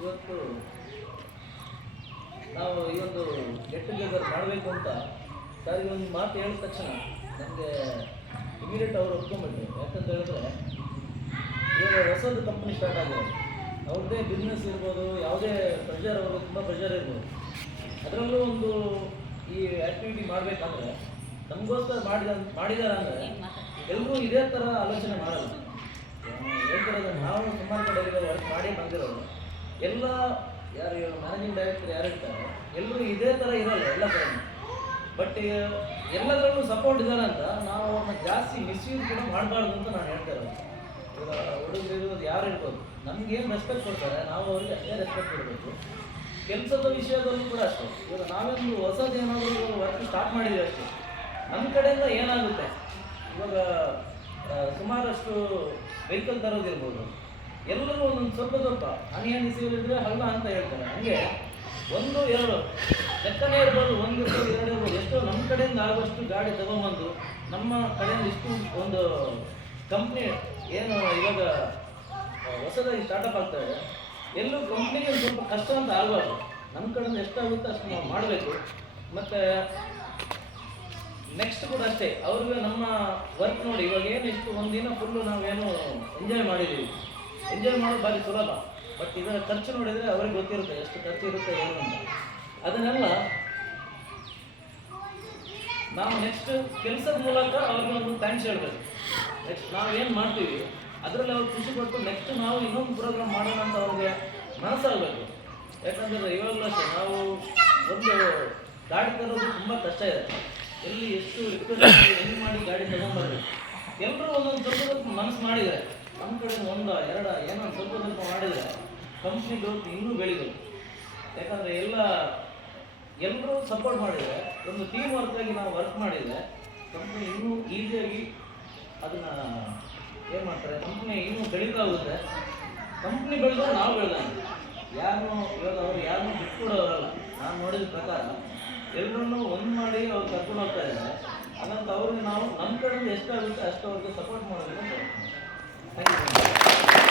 ಇವತ್ತು ನಾವು ಈ ಒಂದು ಗೆಟ್ ಟುಗೆದರ್ ಮಾಡಬೇಕು ಅಂತ ಸರ್ ಈ ಒಂದು ಮಾತು ಹೇಳಿದ ತಕ್ಷಣ ನನಗೆ ಇಮಿಡಿಯೇಟ್ ಅವರು ಒಪ್ಕೊಂಡ್ಬಿಟ್ರು. ಯಾಕಂತ ಹೇಳಿದ್ರೆ ಇವಾಗ ಹೊಸದು ಕಂಪ್ನಿ ಸ್ಟಾರ್ಟ್ ಆಗಿದೆ, ಅವ್ರದ್ದೇ ಬಿಸ್ನೆಸ್ ಇರ್ಬೋದು, ಯಾವುದೇ ಪ್ರೆಷರ್ ಅವ್ರಿಗೆ ತುಂಬ ಪ್ರೆಷರ್ ಇರ್ಬೋದು. ಅದರಲ್ಲೂ ಒಂದು ಈ ಆ್ಯಕ್ಟಿವಿಟಿ ಮಾಡಬೇಕಂದ್ರೆ ನಮಗೋಸ್ಕರ ಮಾಡಿದ್ದಾರೆ ಅಂದರೆ ಎಲ್ಲರೂ ಇದೇ ಥರ ಆಲೋಚನೆ ಮಾಡಲ್ಲ. ಹೇಳ್ತಿರೋದು ನಾವು ಸುಮಾರು ಕಡೆ ವರ್ಕ್ ಮಾಡಿ ಬಂದಿರೋದು ಎಲ್ಲ ಯಾರು ಮ್ಯಾನೇಜಿಂಗ್ ಡೈರೆಕ್ಟರ್ ಯಾರು ಇರ್ತಾರೆ ಎಲ್ಲರೂ ಇದೇ ಥರ ಇರಲ್ಲ ಎಲ್ಲ ಕಡೆ. ಬಟ್ ಎಲ್ಲದರಲ್ಲೂ ಸಪೋರ್ಟ್ ಇದ್ದಾರೆ ಅಂತ ನಾವು ಅವ್ರನ್ನ ಜಾಸ್ತಿ ಮಿಸ್ಯೂಸ್ ಕೂಡ ಮಾಡಬಾರ್ದು ಅಂತ ನಾನು ಹೇಳ್ತಾ ಇರೋದು. ಇವಾಗ ಹುಡುಗರು ಇರೋದು ಯಾರು ಇರ್ಬೋದು, ನಮಗೇನು ರೆಸ್ಪೆಕ್ಟ್ ಕೊಡ್ತಾರೆ ನಾವು ಅವ್ರಿಗೆ ಅಷ್ಟೇ ರೆಸ್ಪೆಕ್ಟ್ ಕೊಡಬೇಕು. ಕೆಲಸದ ವಿಷಯದಲ್ಲೂ ಕೂಡ ಅಷ್ಟೇ. ಇವಾಗ ನಾವೇನು ಹೊಸದು ಏನಾದರೂ ವರ್ಕ್ ಸ್ಟಾರ್ಟ್ ಮಾಡಿದ್ದೀವಿ ಅಷ್ಟೇ, ನಮ್ಮ ಕಡೆಯಿಂದ ಏನಾಗುತ್ತೆ ಇವಾಗ ಸುಮಾರಷ್ಟು ವೆಹಿಕಲ್ ತರೋದಿರ್ಬೋದು, ಎಲ್ಲರೂ ಒಂದೊಂದು ಸ್ವಲ್ಪ ಅನಿಯನಿಸಿದ್ರೆ ಹಲ್ಲ ಅಂತ ಹೇಳ್ತಾರೆ. ಹಂಗೆ ಒಂದು ಎರಡು ಲೆಕ್ಕನೇ ಇರ್ಬೋದು, ಒಂದು ಇರ್ಬೋದು, ಎರಡು ಇರ್ಬೋದು, ಎಷ್ಟೋ ನಮ್ಮ ಕಡೆಯಿಂದ ಆಗುವಷ್ಟು ಗಾಡಿ ತಗೊಂಬಂದು ನಮ್ಮ ಕಡೆಯಿಂದ ಇಷ್ಟು ಒಂದು ಕಂಪ್ನಿ ಏನು ಇವಾಗ ಹೊಸದಾಗಿ ಸ್ಟಾರ್ಟಪ್ ಆಗ್ತದೆ, ಎಲ್ಲೂ ಕಂಪ್ನಿಗೆ ಸ್ವಲ್ಪ ಕಷ್ಟ ಅಂತ ಆಗಬಾರ್ದು. ನಮ್ಮ ಕಡೆಯಿಂದ ಎಷ್ಟಾಗುತ್ತೆ ಅಷ್ಟು ನಾವು ಮಾಡಬೇಕು. ಮತ್ತು ನೆಕ್ಸ್ಟ್ ಕೂಡ ಅಷ್ಟೇ, ಅವ್ರಿಗೆ ನಮ್ಮ ವರ್ಕ್ ನೋಡಿ ಇವಾಗ ಏನು ಇಷ್ಟು ಒಂದಿನ ಫುಲ್ಲು ನಾವೇನು ಎಂಜಾಯ್ ಮಾಡಿದ್ದೀವಿ. ಎಂಜಾಯ್ ಮಾಡೋದು ಭಾರಿ ಸುಲಭ, ಬಟ್ ಇದರ ಖರ್ಚು ನೋಡಿದರೆ ಅವ್ರಿಗೆ ಗೊತ್ತಿರುತ್ತೆ ಎಷ್ಟು ಖರ್ಚು ಇರುತ್ತೆ ಏನು ಅಂತ. ಅದನ್ನೆಲ್ಲ ನಾವು ನೆಕ್ಸ್ಟ್ ಕೆಲಸದ ಮೂಲಕ ಅವ್ರಿಗೆ ಒಂದು ಥ್ಯಾಂಕ್ಸ್ ಹೇಳಬೇಕು. ನೆಕ್ಸ್ಟ್ ನಾವೇನು ಮಾಡ್ತೀವಿ ಅದರಲ್ಲಿ ಅವ್ರು ಖುಷಿ ಪಟ್ಟು ನೆಕ್ಸ್ಟ್ ನಾವು ಇನ್ನೊಂದು ಪ್ರೋಗ್ರಾಮ್ ಮಾಡೋಣ ಅಂತ ಅವ್ರಿಗೆ ಮನಸ್ಸಾಗಬೇಕು. ಯಾಕಂದರೆ ಇವಾಗಲೂ ಅಷ್ಟೇ ನಾವು ಒಂದು ಗಾಡಿ ತರೋದು ತುಂಬ ಕಷ್ಟ ಇದೆ. ಎಲ್ಲಿ ಎಷ್ಟು ಹೆಂಗೆ ಮಾಡಿ ಗಾಡಿ ತಗೊಂಡ್ಬರ್ಬೇಕು, ಎಲ್ಲರೂ ಒಂದೊಂದು ಸ್ವಲ್ಪ ಮನಸ್ಸು ಮಾಡಿದರೆ ನಮ್ಮ ಕಡೆ ಒಂದು ಎರಡು ಏನೋ ಸ್ವಲ್ಪ ಮಾಡಿದರೆ ಕಂಪ್ನಿ ಗ್ರೋತ್ ಇನ್ನೂ ಬೆಳೀಬೇಕು. ಯಾಕಂದರೆ ಎಲ್ಲರೂ ಸಪೋರ್ಟ್ ಮಾಡಿದರೆ ಒಂದು ಟೀಮ್ ವರ್ಕಾಗಿ ನಾವು ವರ್ಕ್ ಮಾಡಿದರೆ ಕಂಪ್ನಿ ಇನ್ನೂ ಈಸಿಯಾಗಿ ಅದನ್ನು ಏನು ಮಾಡ್ತಾರೆ, ಕಂಪ್ನಿ ಇನ್ನೂ ಬೆಳೀತಾ ಹೋಗುತ್ತೆ. ಕಂಪ್ನಿ ಬೆಳೆದ್ರೆ ನಾವು ಬೆಳೆದಂಗೆ, ಯಾರನ್ನೂ ಇವಾಗ ಅವ್ರು ಯಾರನ್ನೂ ಬಿಟ್ಕೊಡೋರಲ್ಲ. ನಾನು ನೋಡಿದ ಪ್ರಕಾರ ಎಲ್ಲರನ್ನೂ ಒಂದು ಮಾಡಿ ಅವ್ರು ಕರ್ಕೊಂಡು ಹೋಗ್ತಾ ಇದ್ದಾರೆ. ಹಾಗಂತ ಅವ್ರಿಗೆ ನಾವು ನಮ್ಮ ಕಡೆಯಿಂದ ಎಷ್ಟಾಗುತ್ತೆ ಅಷ್ಟು ಅವ್ರಿಗೆ ಸಪೋರ್ಟ್ ಮಾಡಬೇಕು ಅಂತ. Thank you.